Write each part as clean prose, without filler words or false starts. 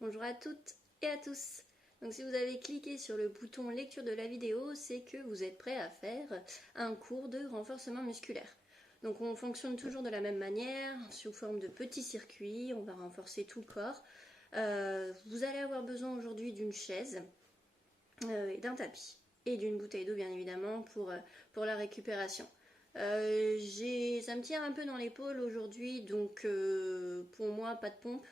Bonjour à toutes et à tous. Donc si vous avez cliqué sur le bouton lecture de la vidéo, c'est que vous êtes prêt à faire un cours de renforcement musculaire. Donc on fonctionne toujours de la même manière, sous forme de petits circuits, on va renforcer tout le corps. Vous allez avoir besoin aujourd'hui d'une chaise, d'un tapis et d'une bouteille d'eau bien évidemment pour la récupération. Ça me tire un peu dans l'épaule aujourd'hui, donc pour moi pas de pompe.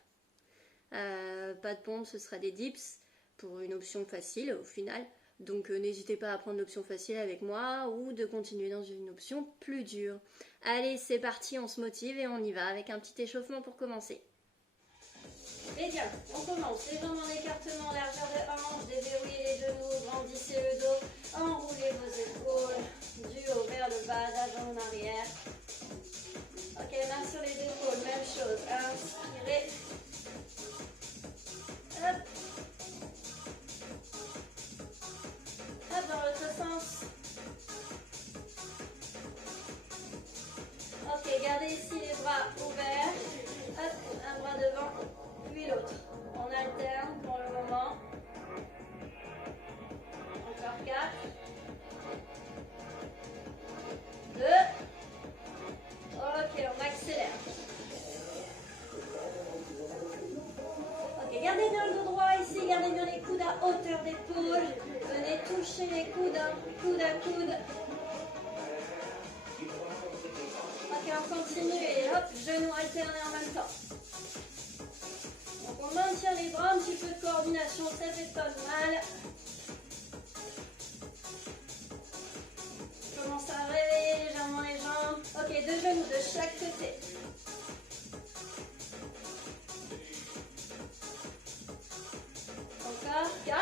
Pas de pompe, ce sera des dips pour une option facile au final. Donc n'hésitez pas à prendre l'option facile avec moi ou de continuer dans une option plus dure. Allez, c'est parti, on se motive et on y va avec un petit échauffement pour commencer. Et bien, on commence. Les jambes en écartement, largeur de hanche, déverrouillez les genoux, grandissez le dos, enroulez vos épaules, du haut vers le bas, d'avant en arrière. Ok, main sur les épaules, même chose. Inspirez. Hop. Hop, dans l'autre sens. Ok, gardez ici les bras ouverts. Hop, un bras devant, puis l'autre. On alterne pour le moment. Encore 4. 2. Ok, on accélère. Ok, gardez bien le dos droit ici, gardez bien les coudes à hauteur d'épaule. Venez toucher les coudes, coude à coude. Ok, on continue et hop, genoux alternés en même temps. Donc on maintient les bras, un petit peu de coordination, ça fait pas mal. Je commence à réveiller légèrement les jambes. Ok, 2 genoux de chaque côté. Encore 4,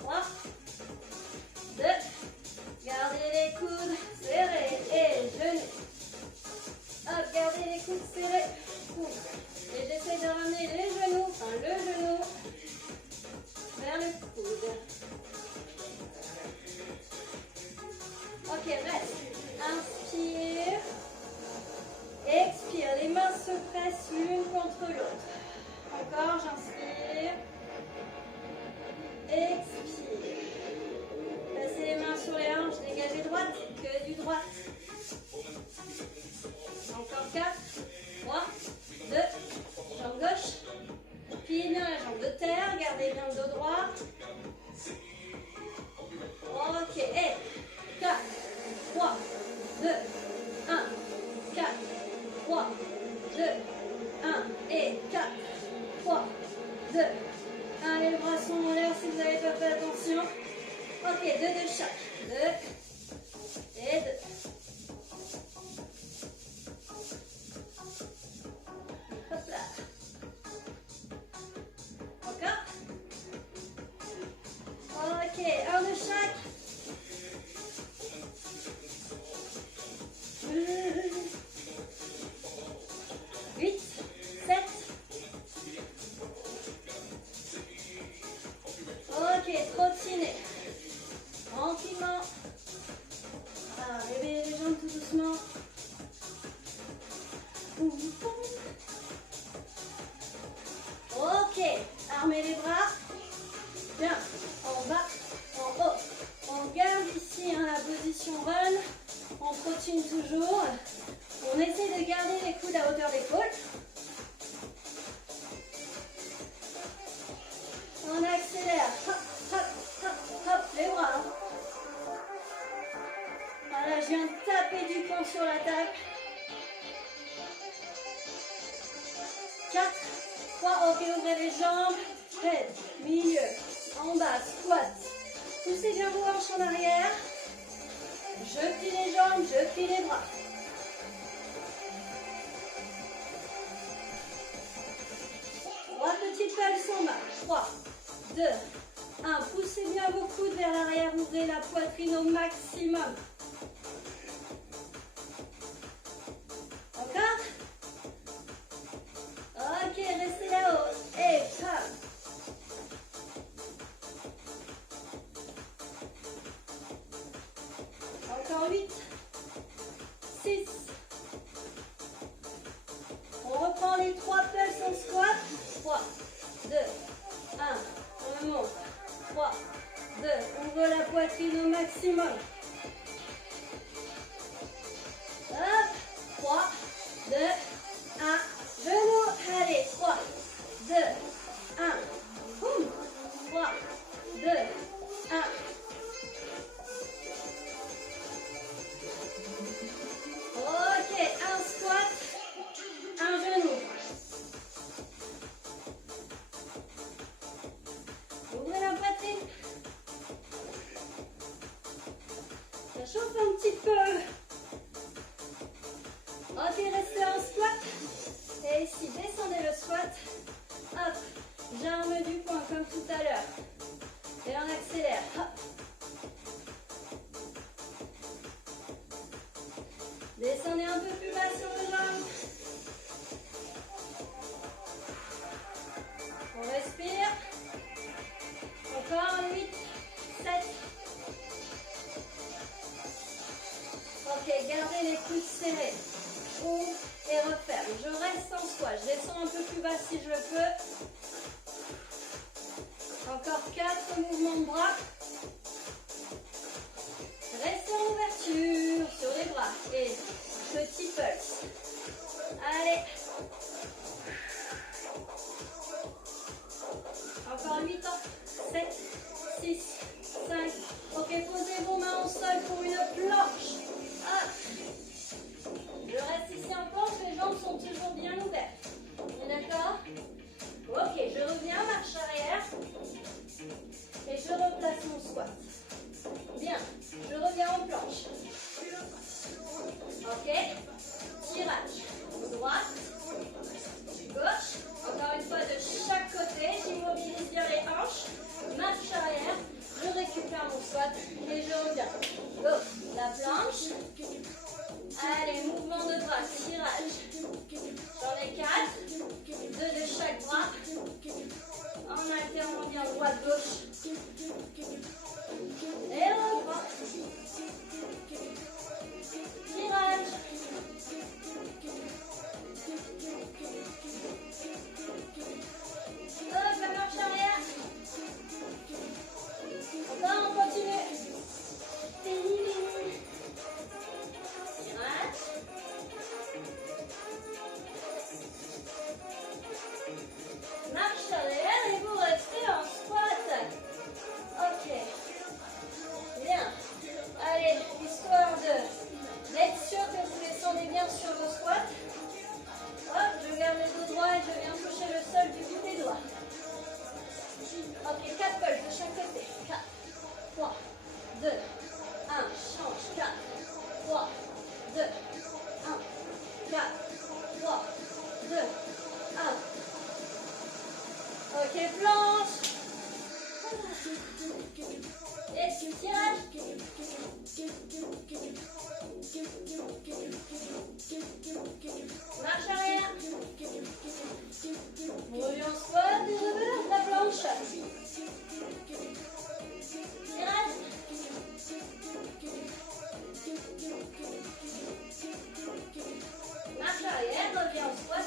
3, 2, gardez les coudes serrés et genoux. Hop, gardez les coudes serrés. Et j'essaie de ramener les genoux, le genou vers le coude. Ok, reste. Inspire. Expire. Les mains se pressent l'une contre l'autre. Encore, j'inspire. Expire. Passez les mains sur les hanches, dégagez droite, que du droite. Encore 4, 3, 2, jambe gauche. Pliez bien la jambe de terre, gardez bien le dos droit. Ok, et 4, 3, 2, 1, 4, 3, 2, 1, et 4, 3, 2, 1. Les bras sont en l'air si vous n'avez pas fait attention. Ok, 2 de chaque. 2 et 2. Hop là. Encore. Ok, 1 de chaque. 8, 7. Ok, trottinez. Tranquillement. Réveillez les jambes tout doucement. Ok, armez les bras. Bien, en bas, en haut. On garde ici la position run. On trottine toujours. On essaie de garder les coudes à hauteur d'épaule. On accélère. Hop, hop, hop, hop, les bras. Voilà, je viens de taper du poing sur la table. 4, 3, ok, ouvrez les jambes. Head, milieu, en bas, squat. Poussez bien vos hanches en arrière. Je plie les jambes, je plie les bras. Trois petites pulses en bas. 3, 2, 1. Poussez bien vos coudes vers l'arrière, ouvrez la poitrine au maximum. Encore. Ok, restez là-haut. Et pam. Encore 8, 6. On reprend les 3 pulses en squat. 3, 2, 1. On remonte. 3, 2. Ouvre la poitrine au maximum. Hop. 3, 2, 1. Genou. Allez. 3, 2, 1. 3, 2, 1. Ok, un squat, un genou. Ouvrez la poitrine. Ça chauffe un petit peu. Ok, restez en squat. Et ici, descendez le squat. Hop, j'arme du poing comme tout à l'heure. Et on accélère. Hop. Descendez un peu plus bas sur les jambes. On respire. Encore 8, 7. Ok, gardez les coudes serrés. Ouvre et referme. Je reste en squat. Je descends un peu plus bas si je le peux. Encore 4 mouvements de bras. Restez en ouverture sur les bras. Et petit pulse. Allez. Encore 8 ans. 7, 6, 5. Ok, posez vos mains au sol pour une planche. Hop. Je reste ici en planche, les jambes sont toujours bien ouvertes. On est d'accord? Ok, je reviens, marche arrière. Et je replace mon squat. Bien, je reviens en planche. Ok, tirage. Droite, gauche. Encore une fois de chaque côté. J'immobilise bien les hanches. Marche arrière. Je récupère mon squat et je reviens. Go, la planche. Allez, mouvement de bras, tirage. J'en ai 4. 2 de chaque bras. En alternant bien droite-gauche. Et reprend. Tirage. Hop, la marche arrière. Encore, on continue. Tirage. Marche arrière et vous restez en squat. Ok. Bien. Allez, histoire d'être sûr que vous descendez bien sur vos squats. Hop, je garde le dos droit et je viens toucher le sol du bout des doigts. Ok, 4 pulses de chaque côté. 4, 3, 2, 1. Change. 4, 3, 2, 1. 4, 3, 2, 1. Ok, planche. Et tirage. Marche arrière. Reviens en squat et reviens la planche. Tirage. Marche arrière, reviens en squat.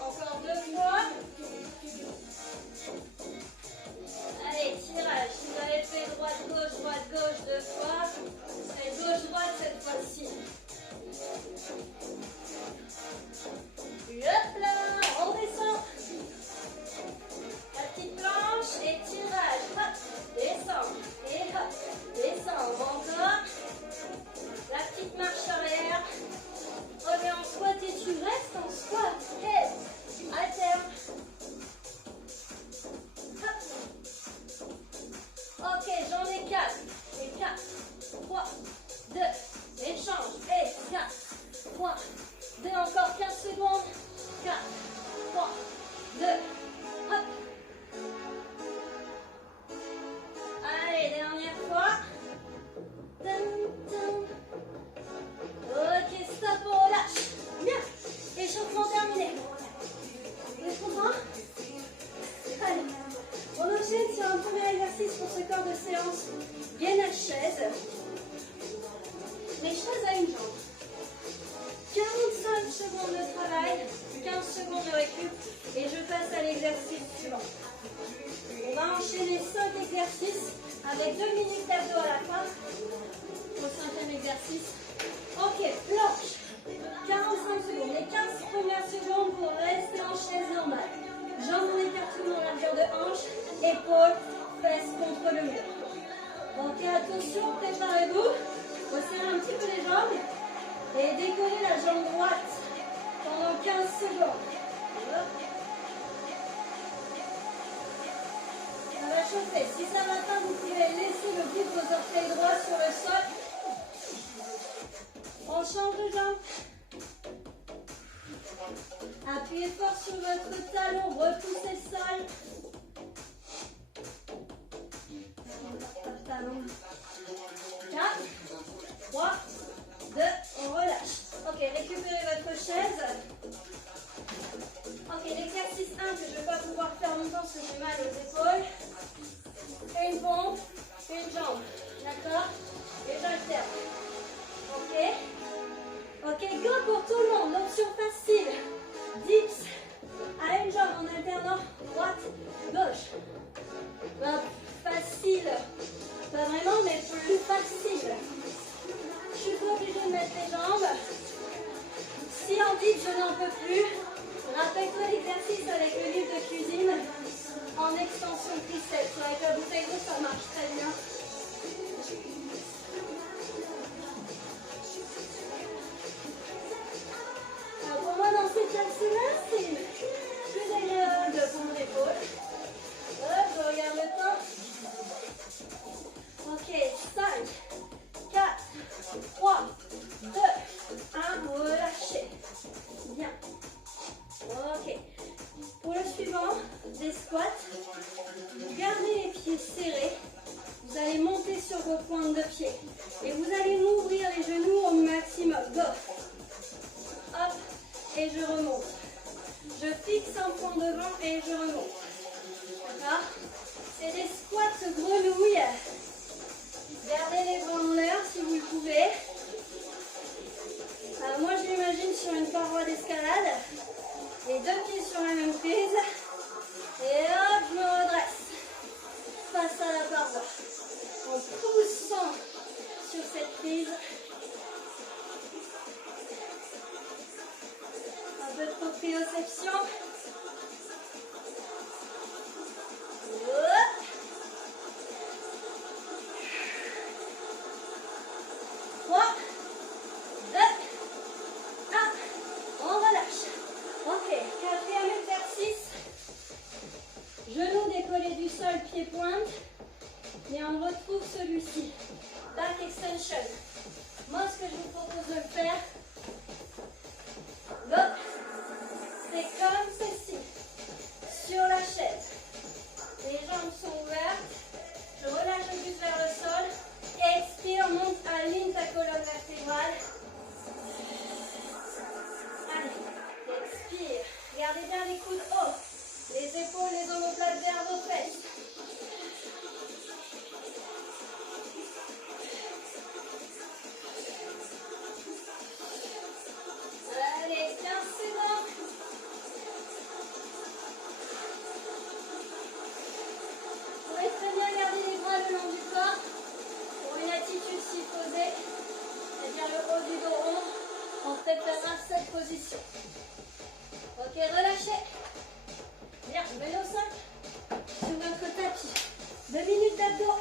Encore 2 fois. Allez, tirage. Si vous avez fait droite-gauche 2 fois, c'est gauche-droite cette fois-ci. Hop là, on descend. La petite planche et tirage. Hop, descend. Et hop, descend. Encore. La petite marche arrière. Reviens en squat et tu restes en squat. Head, alterne. Ok, j'en ai 4. Et 4, 3, 2, échange. Et 4, 3, 2, encore 15 secondes. 4, 3, 2, hop. Allez, dernière fois. Ok, stop, on relâche. Bien. Échauffement terminé. Vous êtes content? Allez. On enchaîne sur un premier exercice pour ce corps de séance. Gainage chaise. Les choses à une jambe. 45 secondes de travail. 15 secondes de récup et je passe à l'exercice suivant. On va enchaîner 5 exercices avec 2 minutes d'abdos à la fin au 5e exercice. Ok, planche. 45 secondes. Les 15 premières secondes pour rester en chaise normale. Jambes en écartement, largeur de hanche, épaules, fesses contre le mur. Ok, attention, préparez-vous. Resserrez un petit peu les jambes et décollez la jambe droite pendant 15 secondes. Ça va chauffer. Si ça ne va pas, vous pouvez laisser le bout de vos orteils droits sur le sol. On change de jambe. Appuyez fort sur votre talon, repoussez le sol. Talon. 4, 3, 2, on relâche. Ok, récupérez votre chaise. Ok, l'exercice 1 que je ne vais pas pouvoir faire longtemps parce que j'ai mal aux épaules. Une pompe, une jambe. D'accord? Et j'alterne. Ok? Ok, go pour tout le monde. Option facile. Dips à une jambe en alternant droite, gauche. Hop, facile. Pas vraiment, mais plus facile. Je ne suis pas obligée de mettre les jambes. Si en dips, je n'en peux plus, rappelle-toi l'exercice avec le livre de cuisine en extension de triceps. Avec la bouteille d'eau, ça marche très bien. Alors pour moi, dans cette axe-là, c'est plus agréable pour mon épaule. Hop, je regarde le temps. Ok, 5, 4, 3, 2, 1, relâchez. Bien. Ok. Pour le suivant, des squats. Gardez les pieds serrés. Vous allez monter sur vos pointes de pied. Et vous allez m'ouvrir les genoux au maximum. Go. Hop. Et je remonte. Je fixe un point devant et je remonte. D'accord? C'est des squats grenouilles. Gardez les bras en l'air si vous le pouvez. Alors moi je l'imagine sur une paroi d'escalade. Les deux pieds sur la même prise. Et hop, je me redresse. Face à la paroi. En poussant sur cette prise. Un peu de proprioception. Hop. 3, 2, 1, on relâche. Ok, 4e exercice. Genoux décollés du sol, pieds pointe. Et on retrouve celui-ci. Back extension. Moi, ce que je vous propose de faire, c'est comme ceci. Sur la chaise. Les jambes sont ouvertes. Je relâche le buste vers le sol. Expire, monte, aligne ta colonne vertébrale. Allez, expire. Gardez bien les coudes hauts. Les épaules, les omoplates vers vos fesses. Allez, 15 secondes. Vous pouvez très bien garder les bras le long du corps. Pour une attitude si posée, et bien le haut du dos rond, on préférera cette position. Ok, relâchez. Bien, venez au sol sur notre tapis. 2 minutes d'abdos.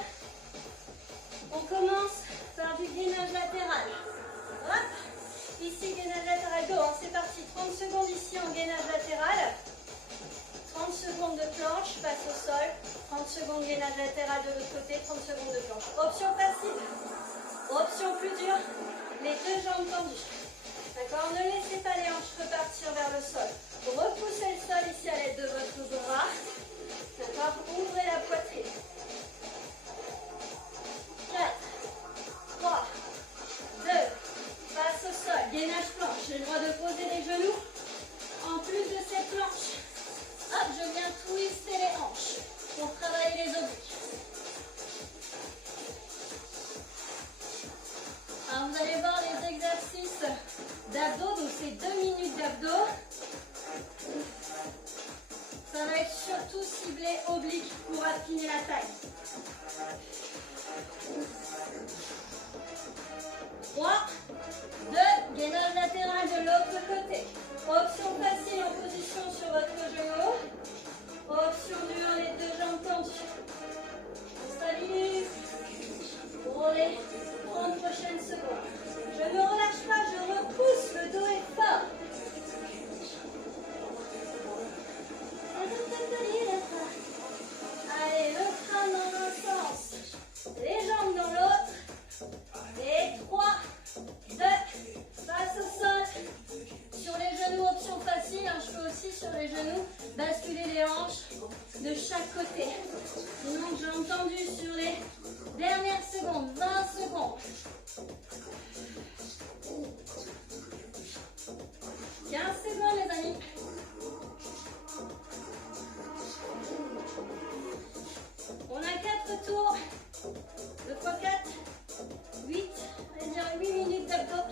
On commence par du gainage latéral. Hop. Ici, gainage latéral. Go, hein, c'est parti. 30 secondes ici en gainage latéral. 30 secondes de planche face au sol. 30 secondes gainage latéral de l'autre côté. 30 secondes de planche. Option passive. Option plus dure. Les deux jambes tendues. D'accord? Ne laissez pas les hanches repartir vers le sol. Repoussez le sol ici à l'aide de votre bras. D'accord? Ouvrez la poitrine. 4, 3, 2, face au sol. Gainage planche. J'ai le droit de poser les genoux. En plus de cette planche, hop, je viens twister les hanches pour travailler les obliques. Alors vous allez voir les exercices d'abdos, donc c'est 2 minutes d'abdos. surtout cibler oblique pour affiner la taille. 3, 2, gainage latéral de l'autre côté. Option facile en position sur votre genou. Option dure, les deux jambes tendues. On stabilise pour les 30 prochaines secondes. Je ne relâche pas, je repousse, le dos est fort. Allez, le crâne dans un sens, les jambes dans l'autre. Et 3, 2, face au sol. Sur les genoux, option facile, je peux aussi sur les genoux basculer les hanches de chaque côté. Donc jambes tendues sur les dernières secondes, 20 secondes. 15 secondes les amis. On a 4 tours. 2 x 4, 8. On va dire 8 minutes d'abdos.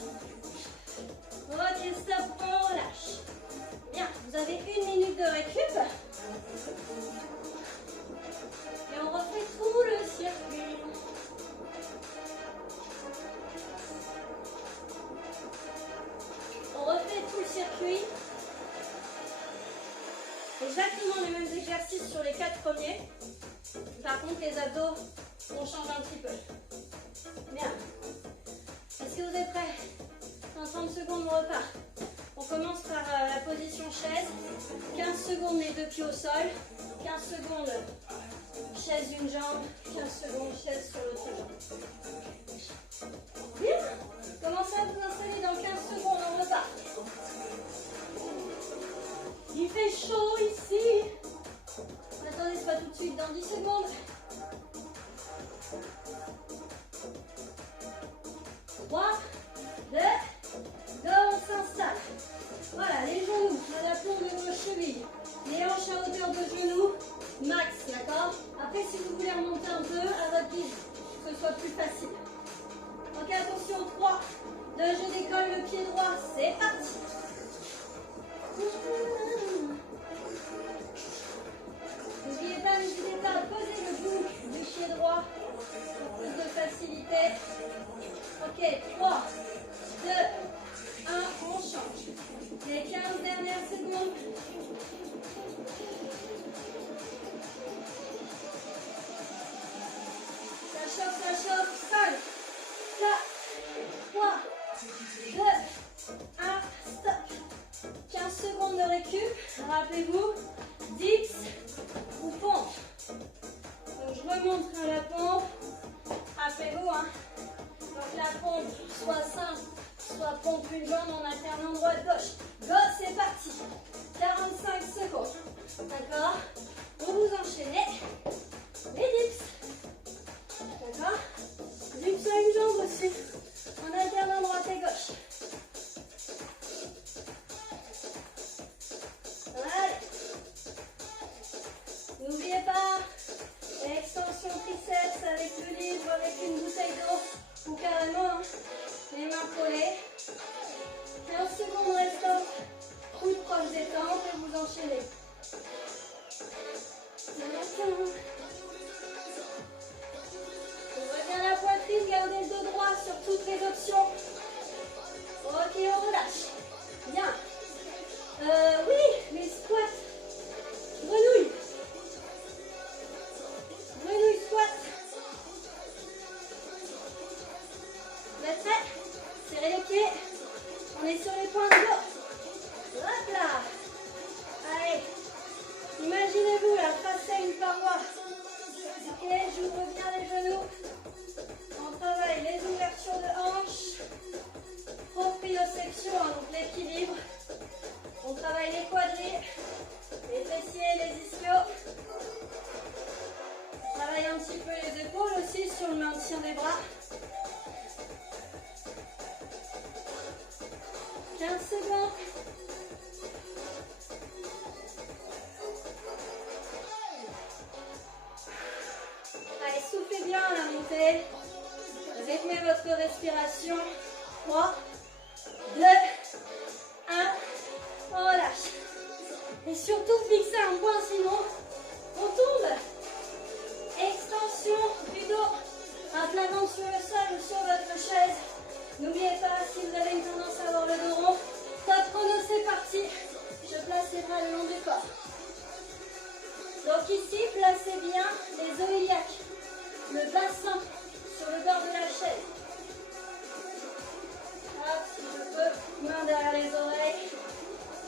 Ok, stop, on relâche. Bien, vous avez 1 minute de récup. Et on refait tout le circuit. On refait tout le circuit. Exactement les mêmes exercices sur les 4 premiers. Par contre, les abdos, on change un petit peu. Bien. Est-ce que vous êtes prêts? Dans 30 secondes, on repart. On commence par la position chaise. 15 secondes, les deux pieds au sol. 15 secondes, chaise une jambe. 15 secondes, chaise sur l'autre jambe. Bien. Commencez à vous installer dans 15 secondes, on repart. Il fait chaud ici. Attendez, c'est pas tout de suite, dans 10 secondes. 3, 2, on s'installe. Voilà, les genoux à la plombe de vos chevilles. Les hanches à hauteur de genoux, max, d'accord? Après, si vous voulez remonter un peu, à votre guise, que ce soit plus facile. Ok, attention, 3, 2, je décolle le pied droit, c'est parti. N'oubliez pas, n'hésitez pas à poser le bout du pied droit pour plus de facilité. Ok, 3, 2, 1, on change. Les 15 dernières secondes. Ça chauffe. 5, 4, 3, 2, 1, stop. 15 secondes de récup. Rappelez-vous, dips ou pompe. Donc je remonte à la pompe. Rappelez-vous, hein. Donc la pompe, soit simple, soit pompe une jambe en alternant droite-gauche. Go, c'est parti. 45 secondes. D'accord? Vous vous enchaînez. Les dips. D'accord? Dips à une jambe aussi. En alternant droite et gauche. Allez. N'oubliez pas, extension triceps avec le livre, avec une bouteille d'eau ou carrément les mains collées. 15 secondes restantes, coude proche des tempes et vous enchaînez. Ouvrez bien la poitrine, gardez le dos droit sur toutes les options. Ok, on relâche. Bien. Oui, les squats. Grenouille. Grenouille squat. Vous êtes prêts? Serrez les pieds. On est sur les points de dos. Hop là. Allez. Imaginez-vous là, face à une paroi. Ok, j'ouvre bien les genoux. On travaille les ouvertures de hanches. Proprioception, donc l'équilibre. On travaille les quadris, les fessiers, les ischios. On travaille un petit peu les épaules aussi sur le maintien des bras. 15 secondes. Allez, soufflez bien à la montée. Rythmez votre respiration. 3, 2, 1. On relâche. Et surtout, fixez un point, sinon, On tombe. Extension du dos. Un plat ventre sur le sol ou sur votre chaise. N'oubliez pas, si vous avez une tendance à avoir le dos rond, top chrono, c'est parti. Je place les bras le long du corps. Donc ici, placez bien les os iliaques, le bassin sur le bord de la chaise. Hop, si je peux, main derrière les oreilles.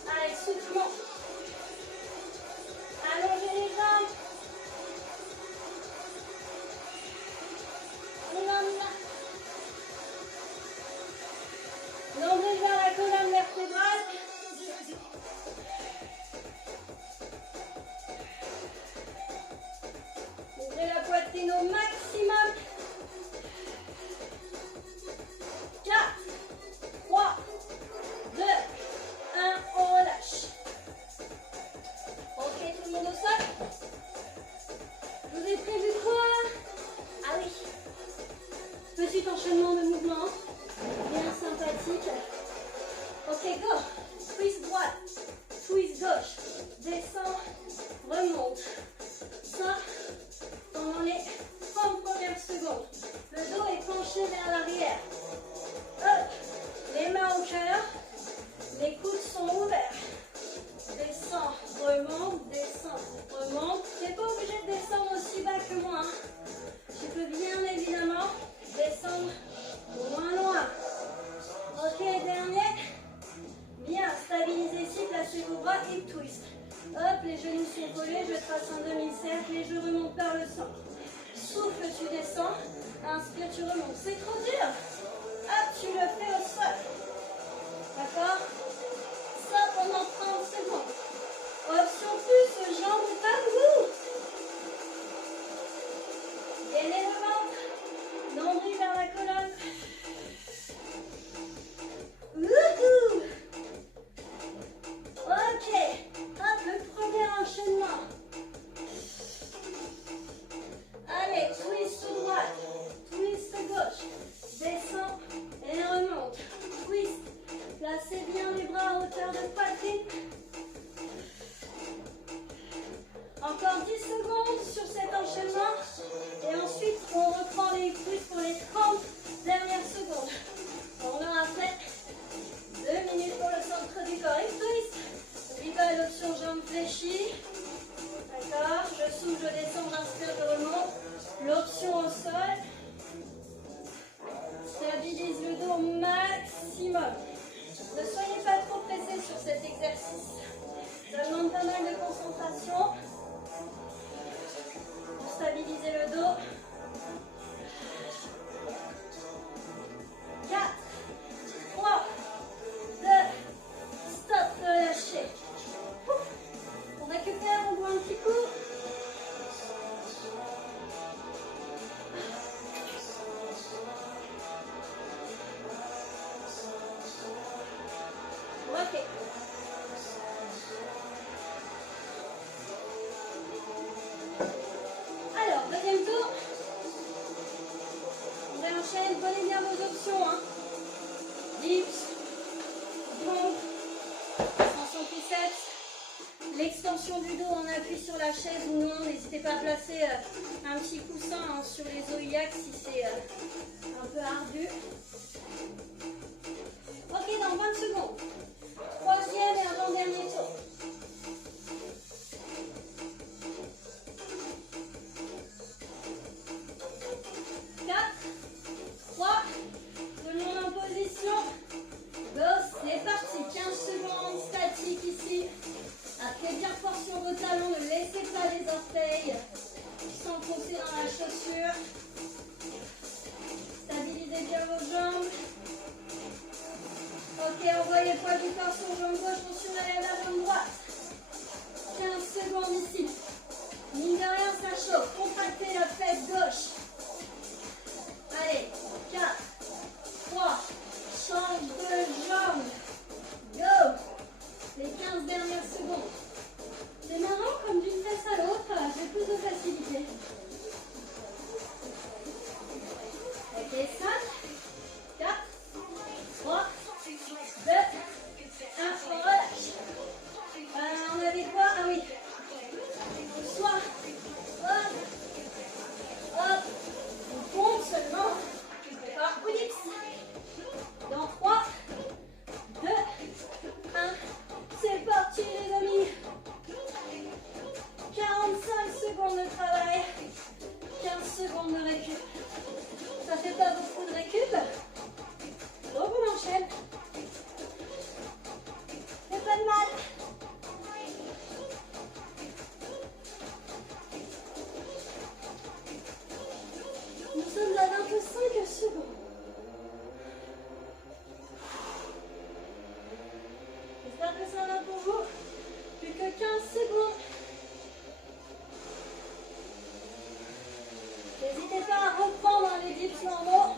Allez, soufflement. Allongez les jambes. On y va. Nombril vers la colonne vertébrale. Ouvrez la poitrine au maximum. 4, 3, 2, 1, on relâche. Ok, tout le monde au sol. Je vous ai prévu quoi? Ah oui. Petit enchaînement de mouvements. Bien sympathique. Ok, go. Twist droite, twist gauche. Descends, remonte. Ça, pendant les 30 premières secondes. Le dos est penché vers l'arrière. Hop, les mains au cœur. Les coudes sont ouverts. Descends, remonte, descends, remonte. Tu n'es pas obligé de descendre aussi bas que moi. Tu peux bien évidemment descendre moins loin. Ok, dernier. Bien, stabilisez ici, placez vos bras et twist. Hop, les genoux sont collés, je trace un demi-cercle et je remonte vers le centre. Souffle, tu descends. Inspire, tu remontes. C'est trop dur. Hop, tu le fais au sol. D'accord? Ça pendant 30 secondes. Option plus, jambes pas debout. Gainez le ventre. Nombril vers la colonne. Wouhou! Ok. Hop, le premier enchaînement. Allez, twist droite, twist gauche. Descends et remonte. Twist. Placez bien les bras à hauteur de poitrine. Encore 10 secondes sur cet enchaînement. Et ensuite, on reprend les twists pour les 30 dernières secondes. On aura fait 2 minutes pour le centre du corps. Et twist. N'oublie pas l'option jambes fléchies. D'accord. Je souffle, je descends, j'inspire, je remonte. L'option au sol. Stabilise le dos au maximum. Ne soyez pas trop pressés sur cet exercice. Ça demande pas mal de concentration. Pour stabiliser le dos. 4, 3, 2, stop, relâchez. On récupère, on boit un petit coup. Ok. Alors, deuxième tour. On réenchaîne, prenez bien vos options. Hein. Dips, pompe, extension triceps, l'extension du dos, on appuie sur la chaise ou non. N'hésitez pas à placer un petit coussin hein, sur les os iliaques si c'est un peu ardu. Ok, dans 20 secondes. Troisième et avant-dernier tour. Tout le monde en position. Go, c'est parti. 15 secondes statique ici. Après bien fort sur vos talons, ne laissez pas les orteils s'enfoncer dans la chaussure. Stabilisez bien vos jambes. Ok, envoyez le poids du corps sur jambe gauche, on surélève la jambe droite. 15 secondes ici. Mine de rien, ça chauffe. Contractez la fesse gauche. Allez, 4, 3, change de jambe. Go. Les 15 dernières secondes. C'est marrant, comme d'une fesse à l'autre, j'ai plus de facilité. Ok, 5, 4, 3, 2, 1, on relâche. On avait quoi? Ah oui. Soit pour vous. Plus que 15 secondes. N'hésitez pas à reprendre les dips normaux.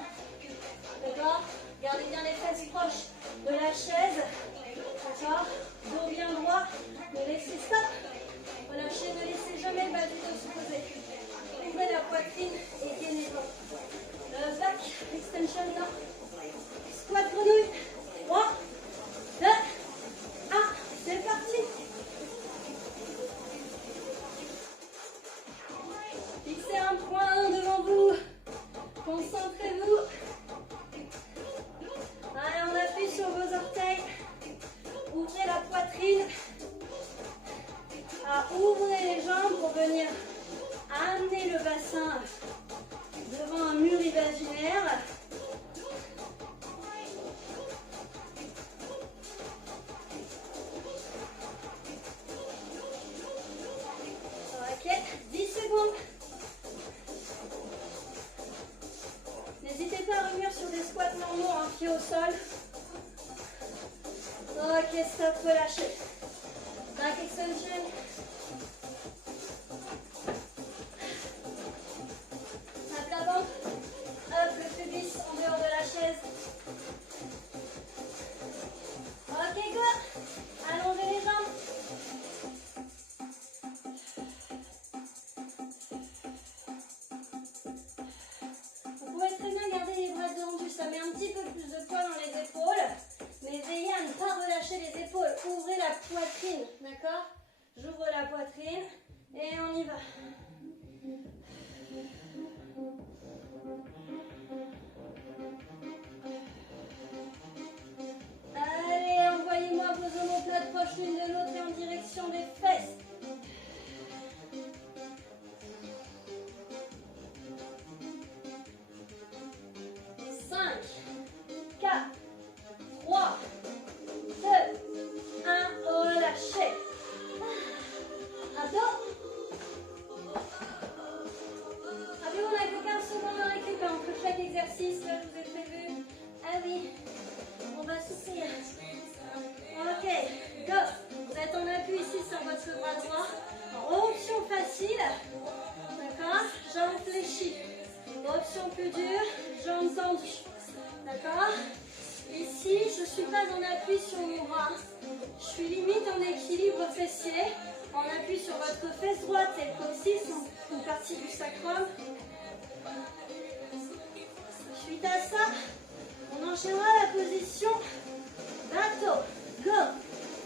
D'accord? Gardez bien les fesses proches de la chaise. D'accord? Dos bien droit. Ne laissez stop. Relâchez, ne laissez jamais le bas du dos se poser. Ouvrez la poitrine et gainez-vous. Le back extension là. Squat grenouille. 3, 2, 1. C'est parti. Fixez un point devant vous. Concentrez-vous. Allez, on appuie sur vos orteils. Ouvrez la poitrine. Ouvrez les jambes pour venir amener le bassin devant un mur imaginaire. Ok, 10 secondes. N'hésitez pas à revenir sur des squats normaux, un pied au sol. Ok, stop, relâchez. Back extension. À plat ventre. Hop, le pubis en dehors de la chaise. Ok, go. Allongez les jambes. Vous pouvez très bien garder les bras tendus. Ça met un petit peu plus de poids dans les épaules. Mais veillez à ne pas relâcher les épaules. Ouvrez la poitrine, d'accord? J'ouvre la poitrine et on y va. Allez, envoyez-moi vos omoplates proches l'une de l'autre et en direction des fesses. 5, 4, 3, 2, 1, relâchez. Attends. Rappelez-vous, on n'a que 15 secondes de récup entre chaque exercice, je vous ai prévu. Ah oui, on va souffrir. Ok, go. Vous êtes en appui ici sur votre bras droit. Option facile. D'accord? Jambes fléchies. Option plus dure, jambes tendues. D'accord? Ici, je ne suis pas en appui sur mon bras. Je suis limite en équilibre fessier. En appui sur votre fesse droite et le coccyx, une partie du sacrum. Suite à ça, on enchaînera la position bateau. Go!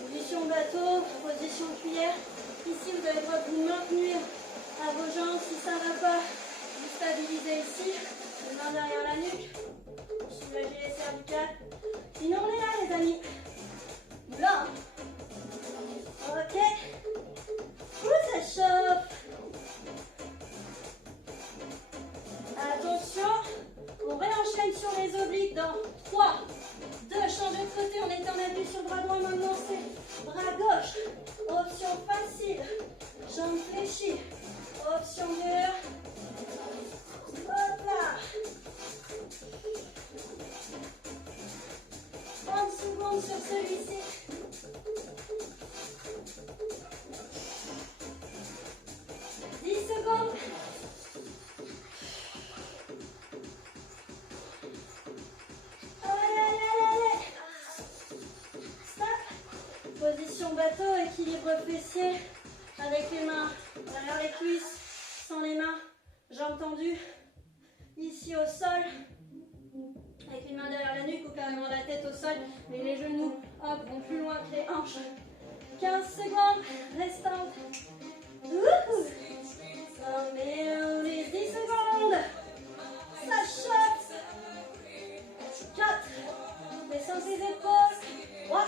Position bateau, position cuillère. Ici, vous avez le droit de vous maintenir à vos jambes. Si ça ne va pas, vous stabilisez ici. Les mains derrière la nuque. Soulagez les cervicales. Sinon, on est là, les amis. Là. Ok. Ça chauffe. Attention. On réenchaîne sur les obliques dans 3, 2, changez de côté. On est en appui sur le bras droit. Maintenant, c'est bras gauche. Option facile. Jambes fléchies. Option dure. Hop là. 30 secondes sur celui-ci. Secondes. Allez. Stop. Position bateau, équilibre fessier avec les mains derrière les cuisses, sans les mains, jambes tendues. Ici au sol, avec une main derrière la nuque ou carrément la tête au sol, mais les genoux hop, vont plus loin que les hanches. 15 secondes restantes. Wouhou. Les 10 secondes. Ça chope. 4. Descends les épaules. 3,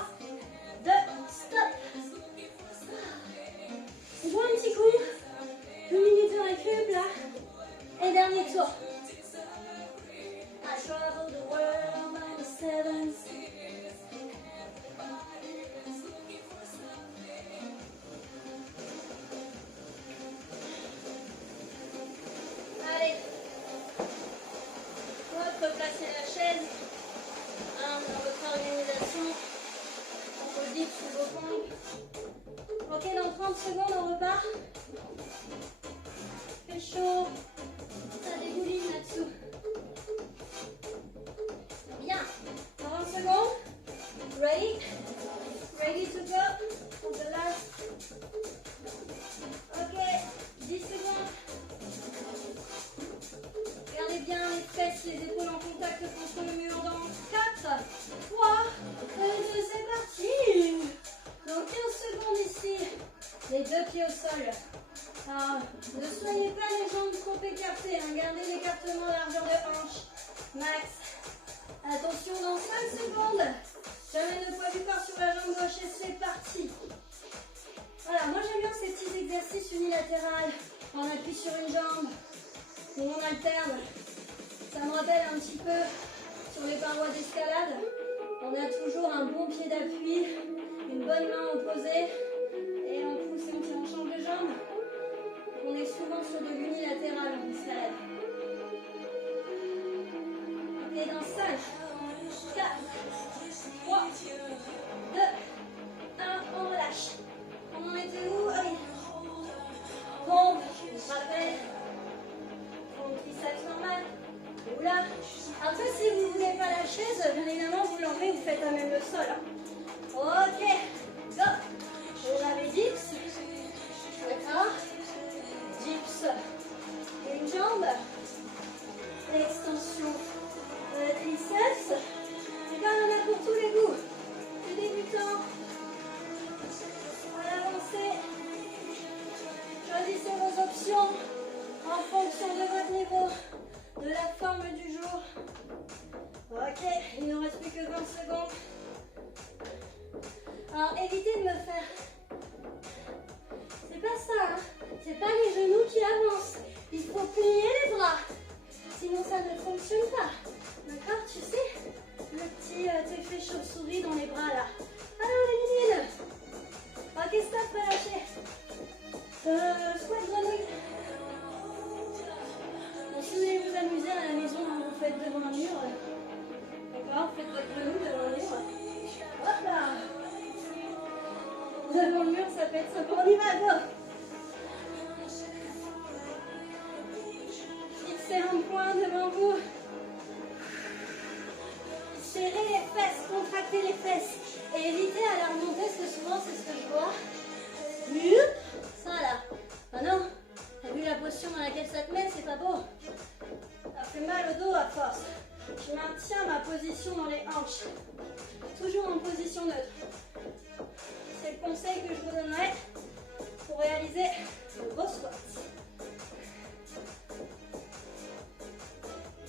2, stop. On voit un petit coup. 2 minutes de récup là. Et dernier tour. I travel the world on the 7. Allez, hop, replacez la chaise dans votre organisation. sur vos pompes. Ok, dans 30 secondes, on repart. Il fait chaud. Ça dégouline là-dessous. Bien. Dans 20 secondes. Ready? Ready to go for the last. Ok, 10 secondes. Regardez bien les fesses, les épaules en contact contre le mur dans 4, 3, 2, c'est parti. Dans 15 secondes ici, les deux pieds au sol. Alors, ne soyez pas les jambes trop écartées, hein. Gardez l'écartement largeur de hanche. Max. Attention, dans 5 secondes. Jamais le poids du corps sur la jambe gauche et c'est parti. Voilà, moi j'aime bien ces petits exercices unilatéraux. On appuie sur une jambe, où on alterne. Ça me rappelle un petit peu sur les parois d'escalade. On a toujours un bon pied d'appui, une bonne main opposée et on pousse et on change de jambe. On est souvent sur de l'unilatéral en escalade. Ok, dans 5, 4, 3, 2, 1, on relâche. On en était où? Allez. Pompe, on se rappelle. Pompe triceps normal. Oula. Alors ça, si vous ne voulez pas la chaise, bien évidemment, vous l'enlevez, vous faites à même le sol. Hein. Ok. Go. On avait dips. D'accord. Dips. Une jambe. Extension. Triceps. Et là, on en a pour tous les goûts. Les débutants. À l'avancée. Choisissez vos options en fonction de votre niveau, de la forme du jour. Ok, il ne nous reste plus que 20 secondes. Alors évitez de me faire... C'est pas ça, hein. C'est pas les genoux qui avancent. Il faut plier les bras. Sinon ça ne fonctionne pas. D'accord, tu sais? Le petit effet chauve-souris dans les bras là. Alors les minimes. Ok, stop, relâchez. Squat grenouille. Donc, si vous voulez vous amuser à la maison, hein, vous faites devant un mur. D'accord, vous faites votre grenouille devant un mur. Hop là. Devant le mur, ça peut être sympa. On y va, go. Fixez un point devant vous. Serrez les fesses, contractez les fesses. Et évitez à la remonter, parce que souvent, c'est ce que je vois. Ça là. Ah non, t'as vu la position dans laquelle ça te met, c'est pas beau. Ça fait mal au dos à force. Je maintiens ma position dans les hanches. Toujours en position neutre. C'est le conseil que je vous donnerai pour réaliser le gros squat.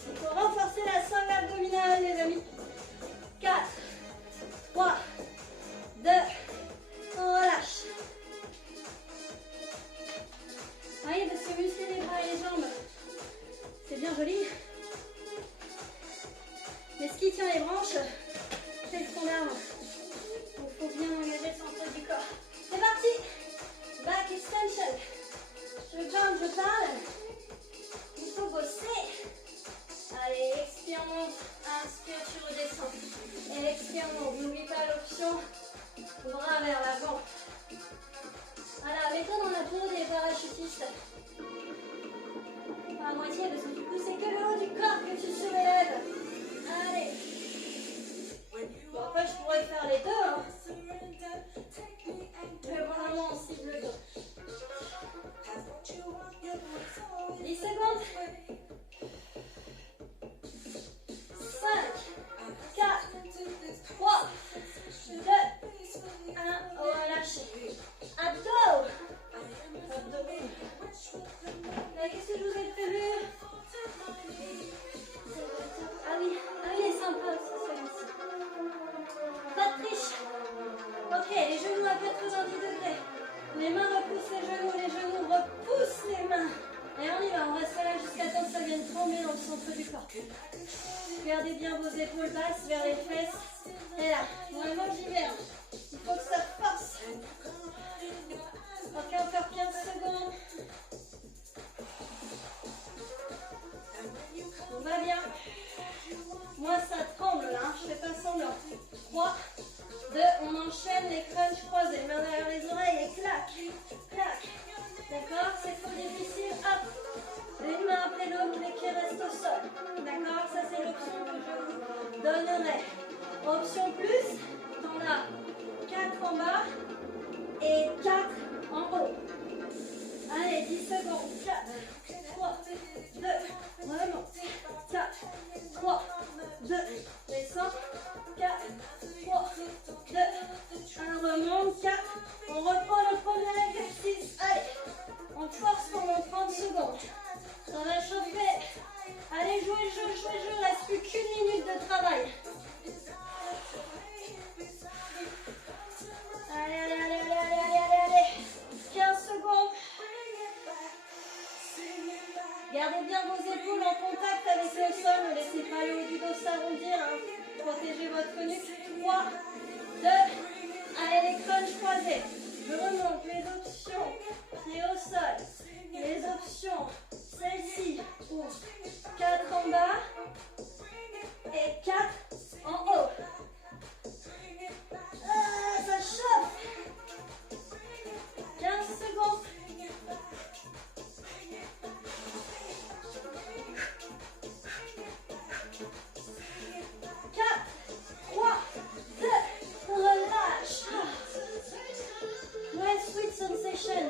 Il faut renforcer la sangle abdominale, les amis. 4, 3, 2, on relâche. Oui, parce que muscler les bras et les jambes, c'est bien joli. Mais ce qui tient les branches, c'est le tronc d'arbre. Donc il faut bien engager le centre du corps. C'est parti. Back extension. Je parle. Il faut bosser. Allez, expire, monte. Inspire, tu redescends. Expire, monte. N'oublie pas l'option bras vers l'avant. Voilà, mets-toi dans la peau des parachutistes. Pas à moitié, parce que du coup, c'est que le haut du corps que tu surélèves. Allez. Bon, après, je pourrais faire les deux. Hein. Mais vraiment, on cible le dos. 10 secondes. 5, 4, 3, 2, 1, relâchez. Abdos. Abdomen. Mais qu'est-ce que je vous ai prévu? Ah oui, il est sympa aussi celui-ci. Pas de triche. Ok, les genoux à 90 degrés. Les mains repoussent les genoux repoussent les mains. Et on y va, on reste là jusqu'à temps que ça vienne trembler dans le centre du corps. Gardez bien vos épaules basses vers les fesses. Et là, vraiment j'y vais. Il faut que ça force. Ok, encore 15 secondes. On va bien. Moi ça tremble là, je fais pas semblant. 3, 2, on enchaîne les crunchs croisés, main derrière les oreilles et clac, clac. D'accord? C'est trop difficile, hop. Une main après l'autre, les pieds restent au sol. D'accord? Ça c'est l'option que je vous donnerai. Option plus, t'en as 4 en bas et 4 en haut. Allez, 10 secondes. 4, 3, 2, remonte. 4, 3, 2, descend. 4, 3, 2, 1, remonte. 4, on reprend le premier exercice. Allez, on force pendant 30 secondes. Ça va chauffer. Allez, jouez le jeu, jouez le jeu. Reste plus qu'une minute de travail. Allez, allez, allez, allez, allez, allez, allez. 15 secondes. Gardez bien vos épaules en contact avec le sol. Ne laissez pas le haut du dos s'arrondir. Hein. Protégez votre nuque. 3, 2, allez, les crunchs croisés. Je remonte les options. Pieds au sol. Les options. Celle-ci pour 4 en bas et 4 en haut. Ah, ça chauffe. 15 secondes. 4, 3, 2, relâche. Ouais, sweet sensation.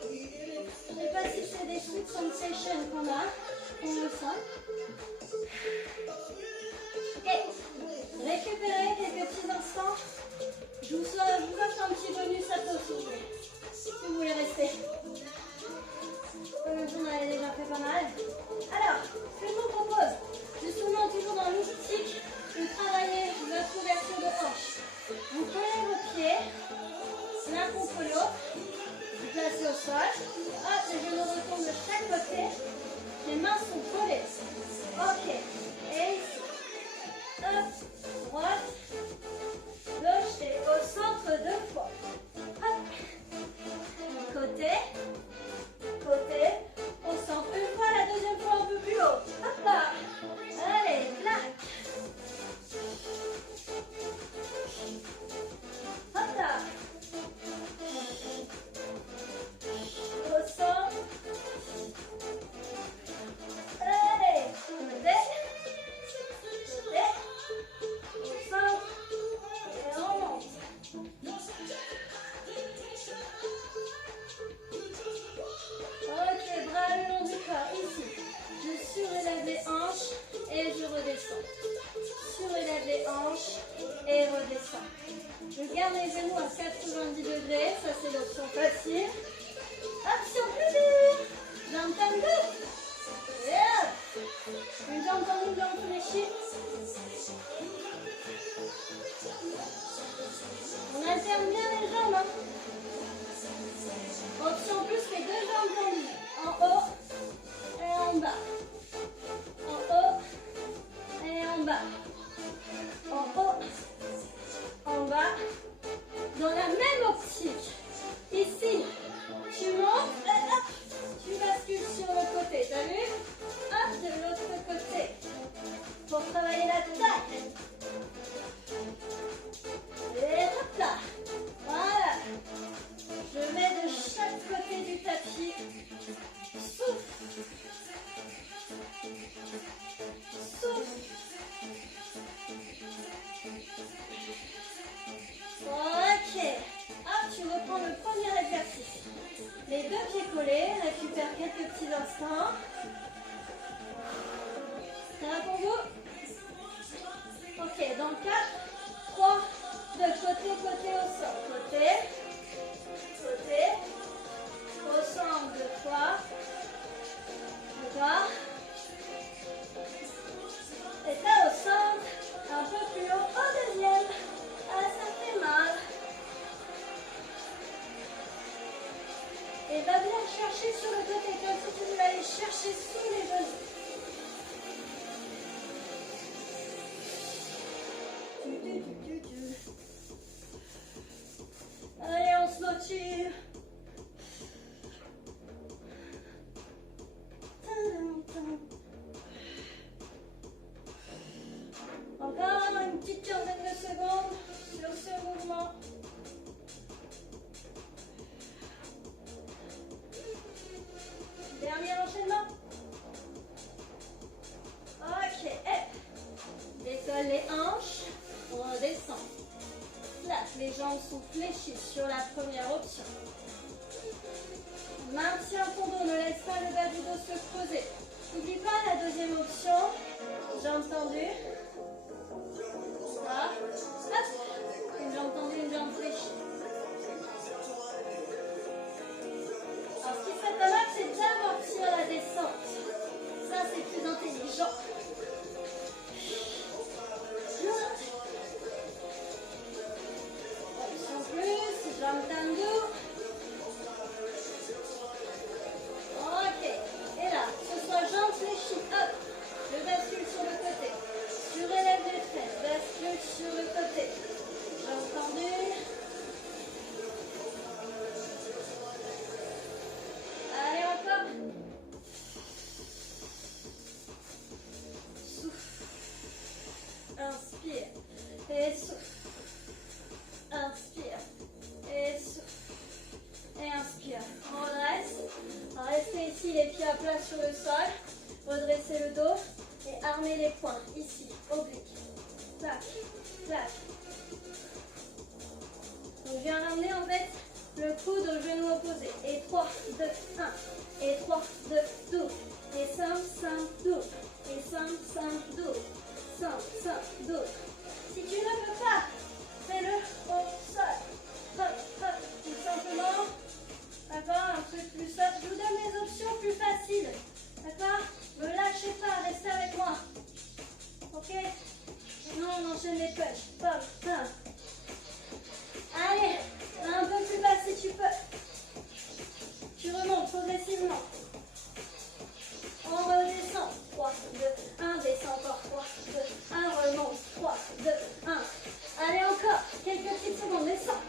Je ne sais pas si c'est des sweet sensations qu'on le sent. Ok, récupérez quelques petits instants. Je vous offre un petit bonus à toi si vous voulez rester. On en a déjà fait pas mal. Alors, ce que je vous propose, justement toujours dans l'optique de travailler votre ouverture de hanche. Vous collez vos pieds l'un contre l'autre, vous placez au sol. Hop, les genoux retournent de chaque côté. Les mains sont collées. Ok. Et ici. Hop, droite, gauche et au centre 2 fois. Hop. Côté, côté, au centre. Une fois, la deuxième fois un peu plus haut. Hop là. Allez, clac. Hop là. Au centre. Allez, côté, côté, au centre. Et on monte. Ok, bras le long du corps, ici. Je surélève les hanches et je redescends. Surélève les hanches et redescends. Je garde les genoux à 90 degrés, ça c'est l'option facile. Option plus dure. Jambe tendue. Et hop. Une jambe tendue, une jambe fléchie. On alterne bien les jambes. Hein. Option plus, les deux jambes tendues. En haut et en bas. En haut et en bas. En haut, en bas. Dans la même optique. Ici, tu montes et hop, tu bascules sur le côté. T'as vu? Hop, de l'autre côté. Pour travailler la taille. Et hop là. Voilà. Je vais de chaque côté du tapis. Souffle. Souffle. Ok. Hop, tu reprends le premier exercice. Les deux pieds collés, récupère quelques petits instants. Ça va pour vous? Ok, dans 4, 3, 2, côté, côté, au centre. Côté, côté, au centre, 2 fois. D'accord? Et là, au centre, un peu plus haut, au deuxième. Ah, ça fait mal. Et va bien chercher sur le côté, comme si tu voulais aller chercher sous les genoux. Allez, on se motive. Encore une petite quinzaine de secondes sur ce mouvement. sur la première option. Maintiens ton dos, ne laisse pas le bas du dos se creuser. N'oublie pas la deuxième option. Jambe tendue. Voilà. Hop. Une jambe tendue, une jambe fléchie. Alors ce qui serait pas mal, c'est d'amortir la descente. Ça, c'est plus intelligent. Option plus, jambe tendue. Ok. Et là, ce soit jambe fléchie. Hop. Je bascule sur le côté. Surélève les fesses. Bascule sur le côté. Jambe tendue. Allez, encore. Souffle. Inspire. Et souffle. Inspire. Et souffle. Et inspire. On redresse. Restez ici les pieds à plat sur le sol. Redressez le dos. Et armez les poings. Ici. Oblique. Clac. Clac. Donc je viens ramener en fait le coude au genou opposé. Et 3, 2, 1. Et 3, 2, 12. Et 5, 5, 12. Et 5, 5, 12. 5, 5, 12. Si tu ne peux pas, fais-le au sol. Hop, hop, tout simplement. D'accord, un truc plus soft. Je vous donne les options plus faciles. D'accord? Ne lâchez pas, restez avec moi. Ok? Non, on enchaîne les push. Hop, hop. Allez, un peu plus bas si tu peux. Tu remontes progressivement. On redescend. 3, 2, 1. Descends encore. 3, 2, 1. Remonte. 3, 2, 1. Allez, encore. Quelques petites secondes. Descends.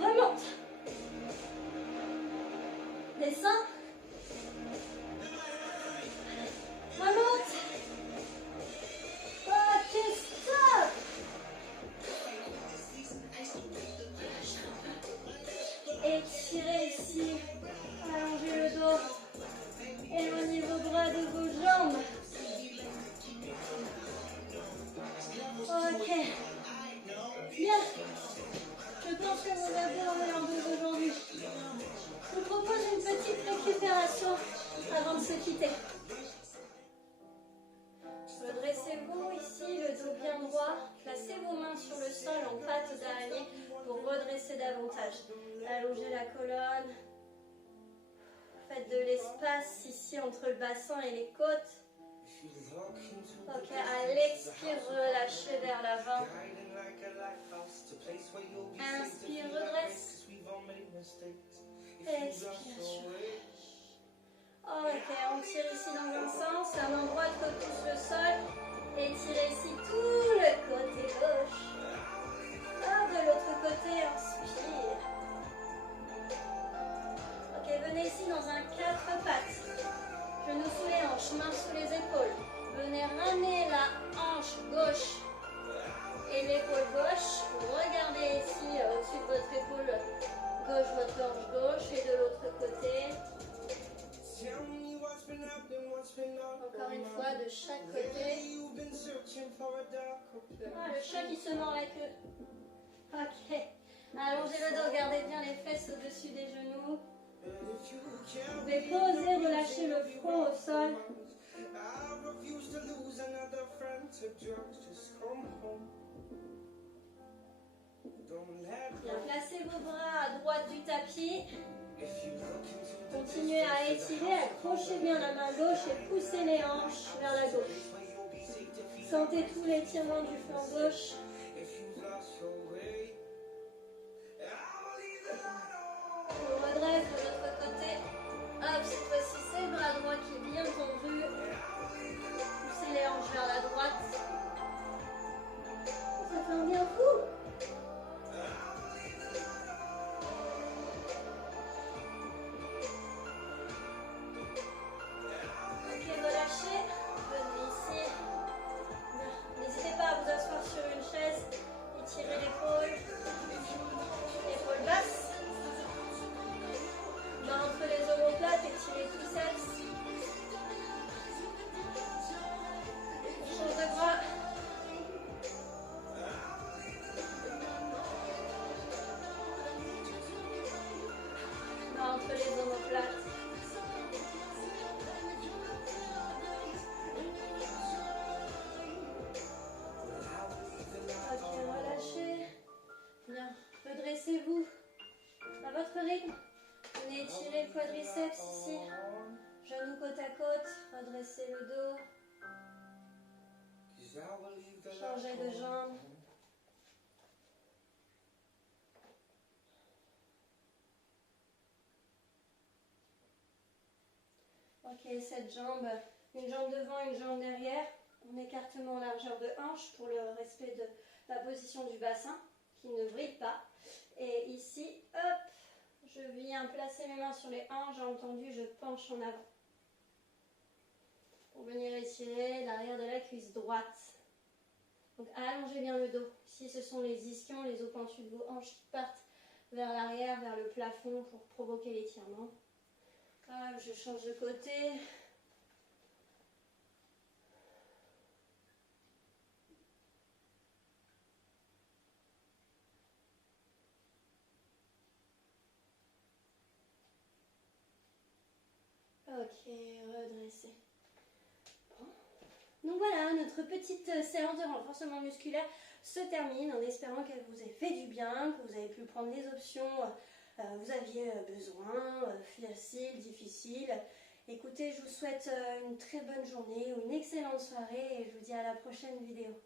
Remonte. Descends. Remonte. Ok, stop. Étirez ici. Allongez le dos. Éloignez vos bras de vos jambes. Ok. Bien. Je pense que vous avez enlevé un peu aujourd'hui. Je vous propose une petite récupération avant de se quitter. Redressez-vous ici, le dos bien droit. Placez vos mains sur le sol en pattes d'araignée pour redresser davantage. Allongez la colonne. Faites de l'espace ici entre le bassin et les côtes. Ok, à l'expire, relâchez vers l'avant. Inspire, redresse. Expiration. Ok, on tire ici dans un sens, la main droite repousse le sol. Étirez ici tout le côté gauche. De l'autre côté, inspire. Ok, venez ici dans un 4 pattes. Genoux sous les hanches, mains sous les épaules. Venez ramener la hanche gauche et l'épaule gauche. Regardez ici au-dessus de votre épaule gauche, votre hanche gauche et de l'autre côté. Encore une fois, de chaque côté. Le chat qui se mord la queue. Ok. Allongez le dos, gardez bien les fesses au-dessus des genoux. Vous pouvez poser, relâcher le front au sol. Bien, placez vos bras à droite du tapis. Continuez à étirer, accrochez bien la main gauche et poussez les hanches vers la gauche. Sentez tout l'étirement du flanc gauche. On redresse de l'autre côté. Hop, cette fois-ci, c'est le bras droit qui est bien tendu. Poussez les hanches vers la droite. Ça fait un bien fou. Ok, relâchez. Venez ici. N'hésitez pas à vous asseoir sur une chaise. entre les omoplates. Ok, relâchez. Bien, redressez-vous à votre rythme. Venez étirer le quadriceps ici. Genoux côte à côte. Redressez le dos. Changez de jambe. Ok, cette jambe, une jambe devant, une jambe derrière. En écartement en largeur de hanche pour le respect de la position du bassin qui ne vrille pas. Et ici, hop, je viens placer mes mains sur les hanches, jambes tendues, je penche en avant. Pour venir étirer l'arrière de la cuisse droite. Donc allongez bien le dos. Ici, ce sont les ischions, les os pentus de vos hanches qui partent vers l'arrière, vers le plafond pour provoquer l'étirement. Je change de côté. Ok, redressez. Bon. Donc voilà, notre petite séance de renforcement musculaire se termine en espérant qu'elle vous ait fait du bien, que vous avez pu prendre les options vous aviez besoin, facile, difficile. Écoutez, je vous souhaite une très bonne journée ou une excellente soirée et je vous dis à la prochaine vidéo.